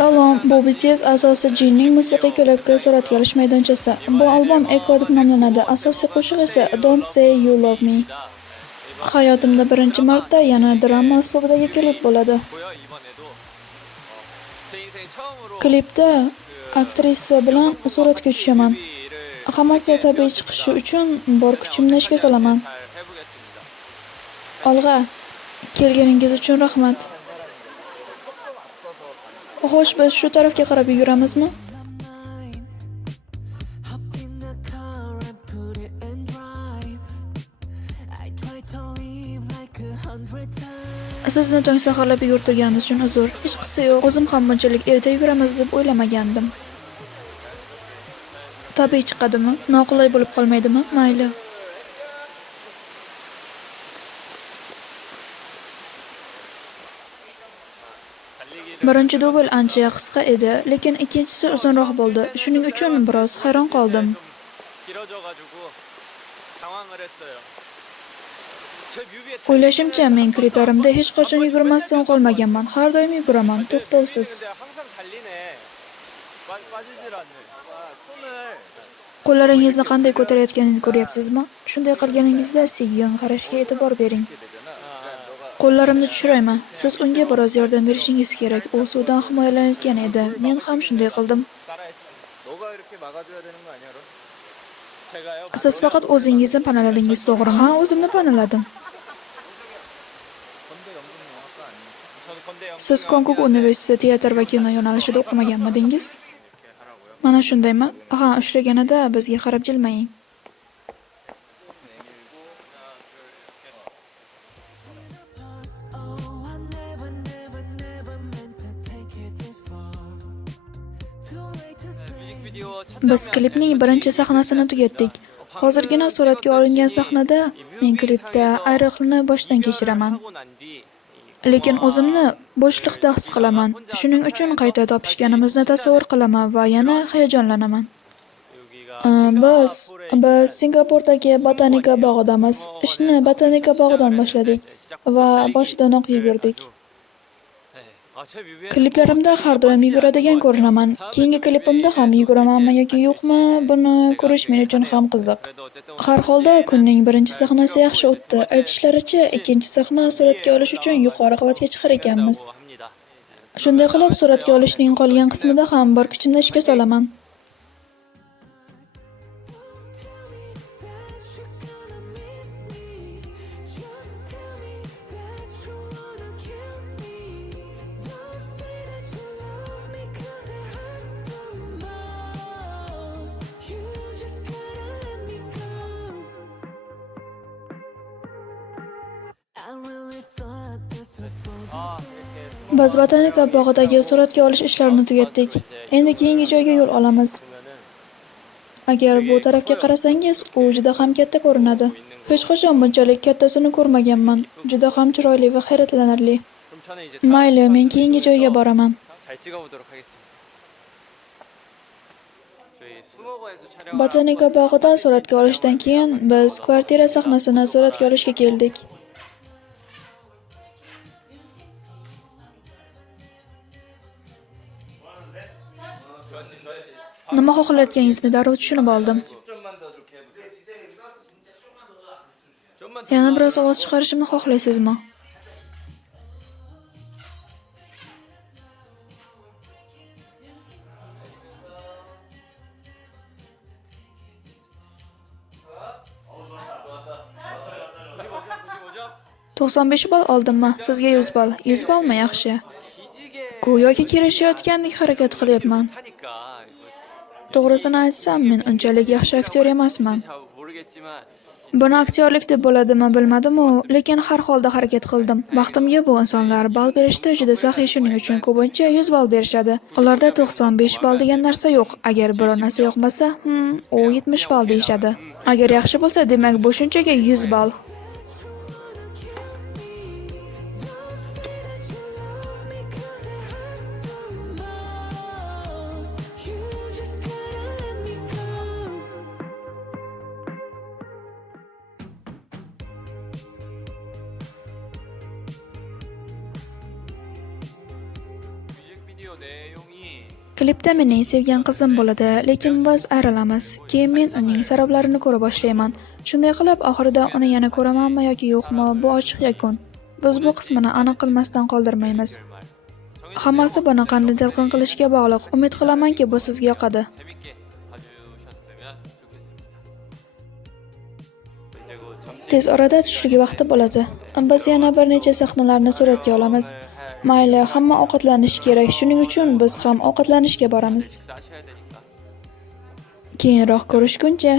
Salom, bu BTS asosiy Jinning musiqiy klipi suratga olish maydonchasi. Bu albom Echo deb nomlanadi. Asosiy qo'shiq esa Don't Say You Love Me. Hayotimda birinchi marta yana drama uslubidagi klip bo'ladi. Klipda aktrisa bilan suratga tushaman. Hammasi tabiiy chiqishi uchun bor kuchimni ishga solaman. Olg'a, kelganingiz uchun rahmat. Xo'sh, biz shu tarafga qarab yuguramizmi? Sizni tong saharlab yugurtirganimiz uchun uzr. Hech qisi yo'q. O'zim ham bunchalik erta yuguramiz deb o'ylamagandim. Tabiiy chiqadimi? Noqulay bo'lib qolmaydimi? Mayli. Birinchi dubl ancha qisqa edi, lekin ikkinchisi uzunroq bo'ldi. Shuning uchun biroz hayron qoldim. O'ylashimcha, men kliplarimda hech qachon yugurmasdan qolmaganman. Har doim yuguraman, to'xtovsiz. Qo'llaringizni qanday ko'tarayotganingizni ko'ryapsizmi? Shunday qilganingizda Sigyong qarashga e'tibor bering. Qo'llarimni tushirayman. Siz unga biroz yordam berishingiz kerak. U suvdan himoyalanayotgan edi. Men ham shunday qildim. Siz faqat o'zingizni panaladingiz, to'g'rimi? Ha, o'zimni panaladim. Siz Konkuk universiteti teatr va kino yo'nalishida o'qimaganmidingiz? Mana shundaymi? Ha, ushlaganida bizga qarab jilmaying. Biz klipning birinchi sahnasini tugatdik. Hozirgina suratga olingan sahnada men klipda ayriliqni boshdan kechiraman. Lekin o'zimni bo'shliqda his qilaman. Shuning uchun qayta topishganimizni tasavvur qilaman va yana hayajonlanaman. Biz Singapurdagi botanika bog'idamiz. Ishni botanika bog'idan boshladik va boshidanoq yugurdik. Kliplarimda har doim yuguradigan ko'rinaman. Keyingi klipimda ham yuguramanmi yoki yo'qmi, buni ko'rish men uchun ham qiziq. Har holda kunning birinchi sahnasi yaxshi o'tdi. Aytishlaricha, ikkinchi sahna suratga olish uchun yuqori qavatga chiqar ekanmiz. Shunday qilib, suratga olishning qolgan qismida ham bor kuchimni ishga solaman. Biz botanika bog'idagi suratga olish ishlarini tugatdik. Endi keyingi joyga yo'l olamiz. Agar bu tarafga qarasangiz, u juda ham katta ko'rinadi. Hech qachon bunchalik kattasini ko'rmaganman. Juda ham chiroyli va hayratlanarli. Mayli, men keyingi joyga boraman. Botanika bog'ida suratga olishdan keyin biz kvartira sahnasini suratga olishga keldik. Nima xohlayotganingizni darrov tushunib oldim. Yana biroz ovoz chiqarishimni xohlaysizmi? $95 oldimmi? Sizga 100 ball. 100 ballmi yaxshi? Go'yoki kelishayotgandek harakat qilyapman. To'g'risini aytsam, men unchalik yaxshi aktyor emasman. Buni aktyorlik deb bo'ladimi, bilmadim-u, lekin har holda harakat qildim. Baxtimga bu insonlar ball berishda juda saxiy, shuning uchun ko'pincha 100 ball berishadi. Ularda 95 ball degan narsa yo'q. Agar biror narsa yoqmasa, u 70 ball deyishadi. Agar yaxshi bo'lsa, demak bu shunchaki 100 ball. 내용이 Klipda mening sevgan qizim bo'ladi, lekin biz ayrilamiz. Keyin men uning saroblarini ko'ra boshlayman. Shunday qilib, oxirida uni yana ko'ramanmi yoki yo'qmi, bu ochiq yakun. Biz bu qismini aniq qilmasdan qoldirmaymiz. Hammasi buni qanday talqin qilishga bog'liq. Umid qilamanki, bu sizga yoqadi. Tez orada tushligi vaqti bo'ladi. Biz yana bir necha sahnalarni suratga olamiz. Mayli, hamma ovqatlanishi kerak. Shuning uchun biz ham ovqatlanishga boramiz. Keyinroq ko'rishguncha.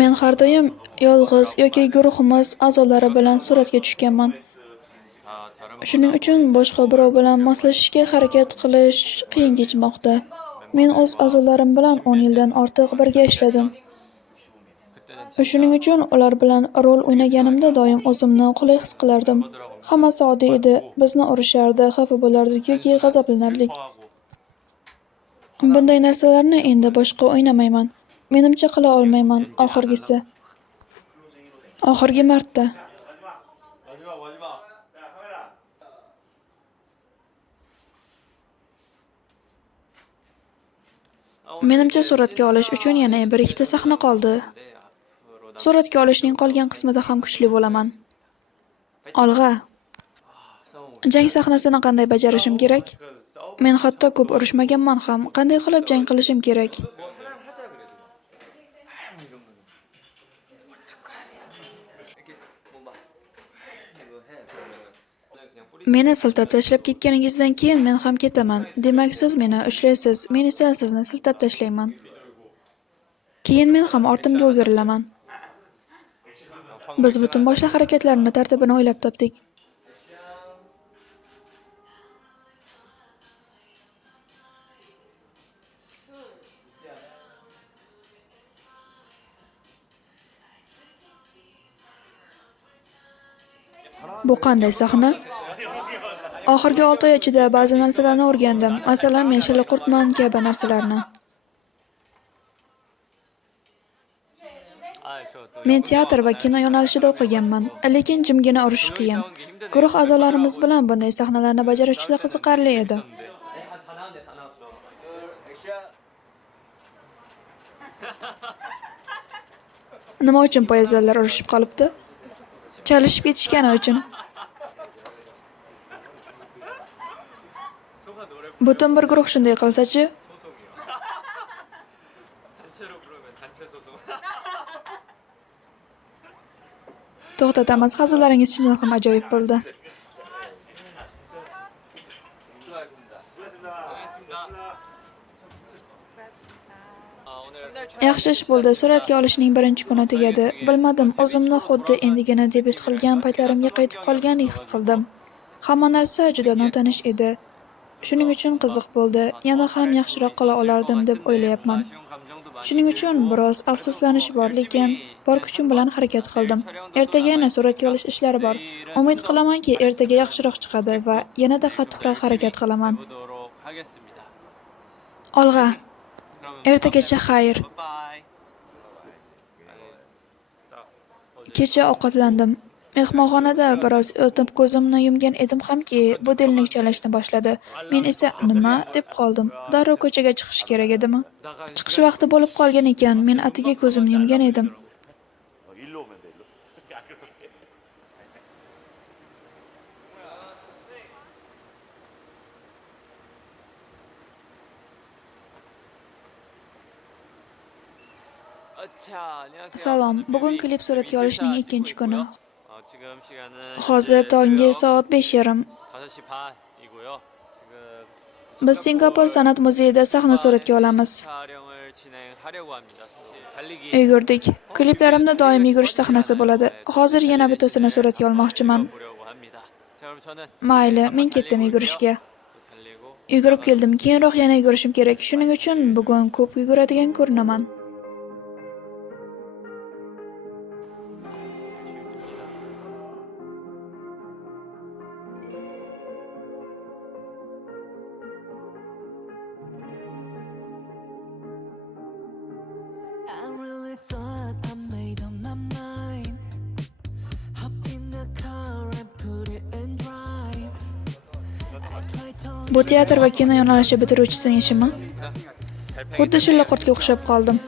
Men har doim yolg'iz yoki guruhimiz a'zolari bilan suratga tushganman. Shuning uchun boshqa birov bilan moslashishga harakat qilish qiyin kechmoqda. Men o'z a'zolarim bilan 10 yildan ortiq birga ishladim. Shuning uchun ular bilan rol o'ynaganimda doim o'zimni qulay his qilardim. Hammasi oddiy edi. Bizni urishardi, xafa bo'lardik yoki g'azablanardik. Bunday narsalarni endi boshqa o'ynamayman. Menimcha qila olmayman oxirgisi. Oxirgi marta. Menimcha suratga olish uchun yana bir ikkita sahna qoldi. Suratga olishning qolgan qismida ham kuchli bo'laman. Olg'a. Jang sahnasini qanday bajarishim kerak? Men hatto ko'p urushmaganman ham. Qanday qilib jang qilishim kerak? Meni siltab tashlab ketganingizdan keyin men ham ketaman. Demak, siz meni ushlaysiz, men esa sizni siltab tashlayman. Keyin men ham ortimga o'girilaman. Biz butun boshli harakatlarni tartibini o'ylab topdik. Bu qanday sahna? Oxirgi 6 oy ichida ba'zi narsalarni o'rgandim. Masalan, men shilqurtman kabi narsalarni. Men teatr va kino yo'nalishida o'qiganman, lekin jimgina urush qiyin. Guruh a'zolarimiz bilan bunday sahnalarni bajarish juda qiziqarli edi. Nima uchun poyezdlar urushib qolibdi? Chalishib ketishgani uchun. Butun bir guruh shunday qilsa-chi? To'xtatamiz, hazillaringiz chindan ham ajoyib bo'ldi. Yaxshi ish bo'ldi. Suratga olishning birinchi kuni tugadi. Bilmadim, o'zimni xuddi endigina debyut qilgan paytlarimga qaytib qolgandek his qildim. Hamma narsa juda notanish edi. Shuning uchun qiziq bo'ldi. Yana ham yaxshiroq qila olardim deb o'ylayapman. Shuning uchun biroz afsuslanish bor, lekin bor kuchim bilan harakat qildim. Ertaga yana suratga olish ishlari bor. Umid qilamanki, ertaga yaxshiroq chiqadi va yanada qattiqroq harakat qilaman. Olg'a. Ertagacha xayr. Kecha ovqatlandim. Mehmonxonada biroz o'tib ko'zimni yumgan edim hamki, budilnik chalishni boshladi. Men esa nima deb qoldim. Darrov ko'chaga chiqish kerak edimi? Chiqish vaqti bo'lib qolgan ekan, men atiga ko'zimni yumgan edim. Salom, bugun klip suratga olishning ikkinchi kuni. Hozir tonggi soat 5:30. Biz Singapur san'at muzeyida sahna suratga olamiz. Yugurdik. Kliplarimda doim yugurish sahnasi bo'ladi. Hozir yana bittasini suratga olmoqchiman. Mayli, men ketdim yugurishga. Yugurib keldim, keyinroq yana yugurishim kerak. Shuning uchun bugun ko'p yuguradigan ko'rinaman. Bu teatr va kino yo'nalishi bitiruvchisining ishimi? Xuddi shilliqurtga o'xshab qoldim.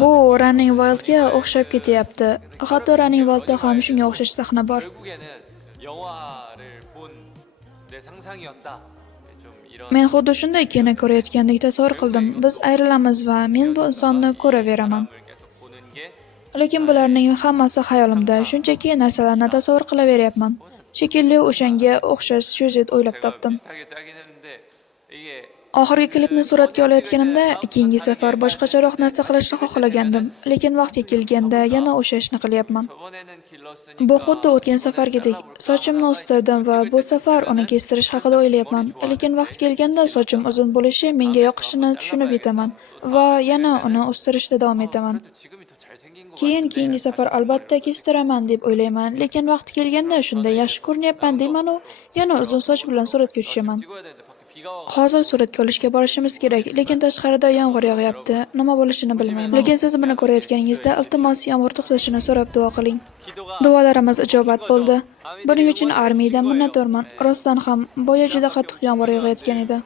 Bu Running Wildga o'xshab ketyapti. Hatto Running Wildda ham shunga o'xshash sahna bor. Men xuddi shunday kino ko'rayotgandek tasavvur qildim. Biz ayrilamiz va men bu insonni ko'raveraman. Lekin bularning hammasi xayolimda. Shunchaki narsalarni tasavvur qilaveryapman. Shekilli o'shanga o'xshash syujet o'ylab topdim. Oxirgi klipni suratga olayotganimda keyingi safar boshqacharoq narsa qilishni xohlagandim, lekin vaqti kelganda yana o'sha ishni qilyapman. Bu xuddi o'tgan safargidek. Sochimni o'stirdim va bu safar uni kestirish haqida o'ylayapman, lekin vaqt kelganda sochim uzun bo'lishi menga yoqishini tushunib yetaman va yana uni o'stirishda davom etaman. Keyingi safar albatta kestiraman deb o'ylayman, lekin vaqti kelganda shunday yaxshi ko'rinyapman deyman-u, yana uzun soch bilan suratga tushaman. Hozir suratga olishga borishimiz kerak, lekin tashqarida yomg'ir yog'yapti. Nima bo'lishini bilmayman. Lekin siz buni ko'rayotganingizda iltimos yomg'ir to'xtashini so'rab duo qiling. Duolarimiz ijobat bo'ldi. Buning uchun armiyadan minnatdorman. Rostdan ham boya juda qattiq yomg'ir yog'ayotgan edi.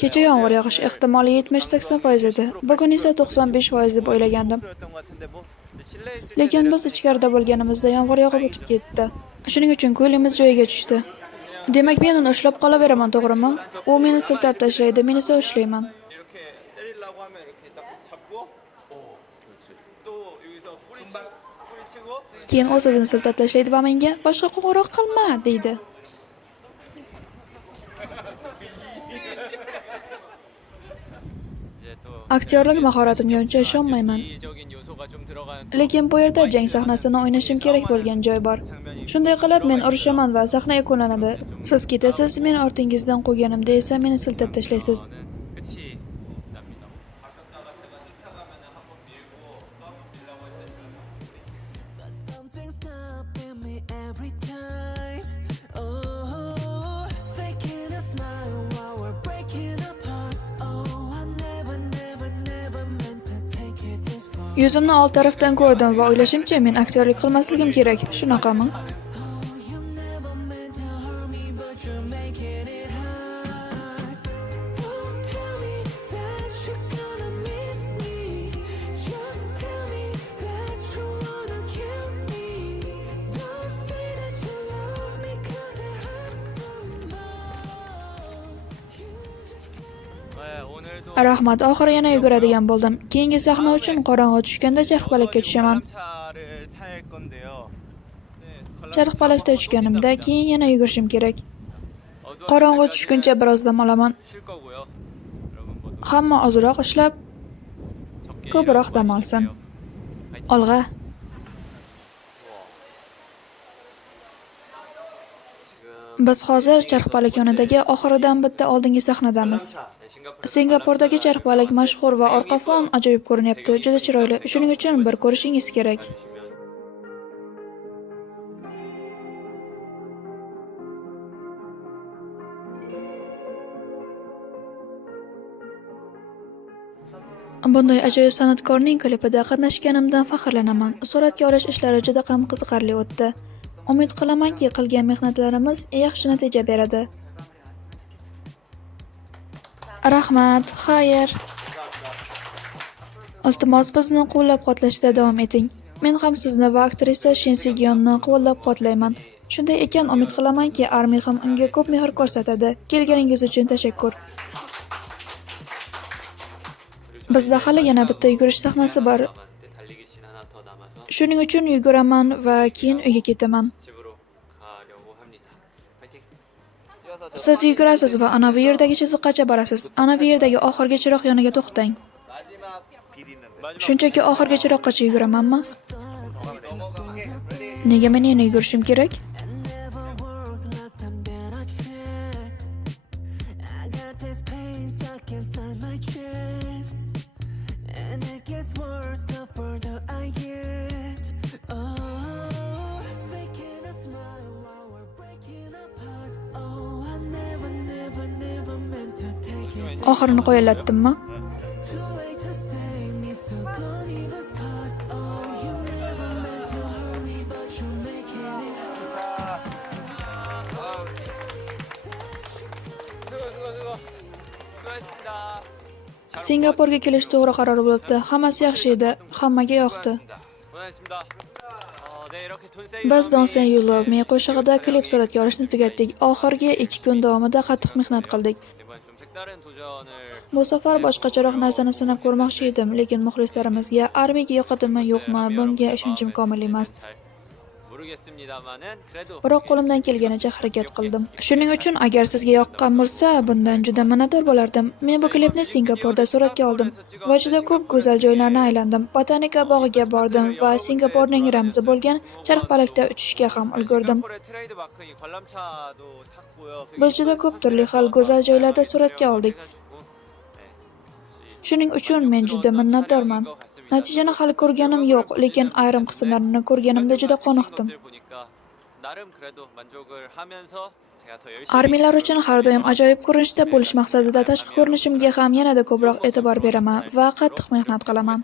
Kecha yomg'ir yog'ish ehtimoli 70-80% edi. Bugun esa 95% deb o'ylagandim. Lekin biz ichkarida bo'lganimizda yomg'ir yog'ib o'tib ketdi. Shuning uchun ko'ylimiz joyiga tushdi. Demak, men uni ushlab qolaveraman, to'g'rimi? U meni siltab tashlaydi, men esa ushlayman. Keyin u o'zini siltab tashlaydi va menga boshqa qo'ng'iroq qilma, deydi. Aktyorlik mahoratimga uncha ishonmayman. Lekin bu yerda jang sahnasini o'ynashim kerak bo'lgan joy bor. Shunday qilib men urushaman va sahna yakunlanadi. Siz ketasiz, men ortingizdan qo'yganimda esa meni siltab tashlaysiz. Yuzimni old tarafdan ko'rdim va o'ylashimcha men aktyorlik qilmasligim kerak. Shunaqami? Rahmat, oxiri yana yuguradigan bo'ldim. Keyingi sahna uchun qorong'i tushganda charxpalakka tushaman. Charxpalakda uchganimda keyin yana yugurishim kerak. Qorong'i tushguncha biroz dam olaman. Hamma ozroq ishlab, ko'proq dam olsin. Olg'a. Biz hozir charxpalak yonidagi oxiridan bitta oldingi sahnadamiz. Singapurdagi charxpalak mashhur va orqa fon ajoyib ko'rinyapti, juda chiroyli. Shuning uchun bir ko'rishingiz kerak. Bunday ajoyib san'atkorning klipida qatnashganimdan faxrlanaman. Suratga olish ishlari juda ham qiziqarli o'tdi. Umid qilamanki, qilgan mehnatlarimiz yaxshi natija beradi. Rahmat, xayr. Iltimos bizni qo'llab-quvvatlashda davom eting. Men ham sizni va aktrisa Shin Si-gyonni qo'llab-quvvatlayman. Shunday ekan, umid qilamanki, armiya ham unga ko'p mehr ko'rsatadi. Kelganingiz uchun tashakkur. Bizda hali yana bitta yugurish sahnasi bor. Shuning uchun yuguraman va keyin uyga ketaman. Siz yugurasiz va ana bu yerdagi chiziqqa borasiz. Ana bu yerdagi oxirgi chiroq yoniga to'xtang. Shunchaki oxirgi chiroqqacha yuguramanmi? Nega men yana yugurishim kerak? Oxirini qo'yalatdimmi? Singapurga kelish to'g'ri qaror bo'libdi. Hammasi yaxshi edi, hammaga yoqdi. Biz Don't Say You Love Me qo'shig'ida klip suratga olishni tugatdik. Oxirgi 2 kun davomida qattiq mehnat qildik. Bu safar boshqacharoq narsani sinab ko'rmoqchi edim, lekin muxlislarimizga armiyaga yoqadimi, yo'qmi, bunga ishonchim komil emas. Biroq qo'limdan kelganicha harakat qildim. Shuning uchun agar sizga yoqqan bo'lsa, bundan juda minnatdor bo'lardim. Men bu klipni Singapurda suratga oldim va juda ko'p go'zal joylarni aylandim. Botanika bog'iga bordim va Singapurning ramzi bo'lgan charxpalakda uchishga ham ulgurdim. Biz juda ko'p turli xil go'zal joylarda suratga oldik. Shuning uchun men juda minnatdorman. Natijani hali ko'rganim yo'q, lekin ayrim qismlarini ko'rganimda juda qoniqdim. Armiyalar uchun har doim ajoyib ko'rinishda bo'lish maqsadida tashqi ko'rinishimga ham yanada ko'proq e'tibor beraman va qattiq mehnat qilaman.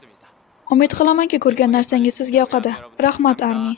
Umid qilamanki, ko'rgan narsangiz sizga yoqadi. Rahmat, Armi.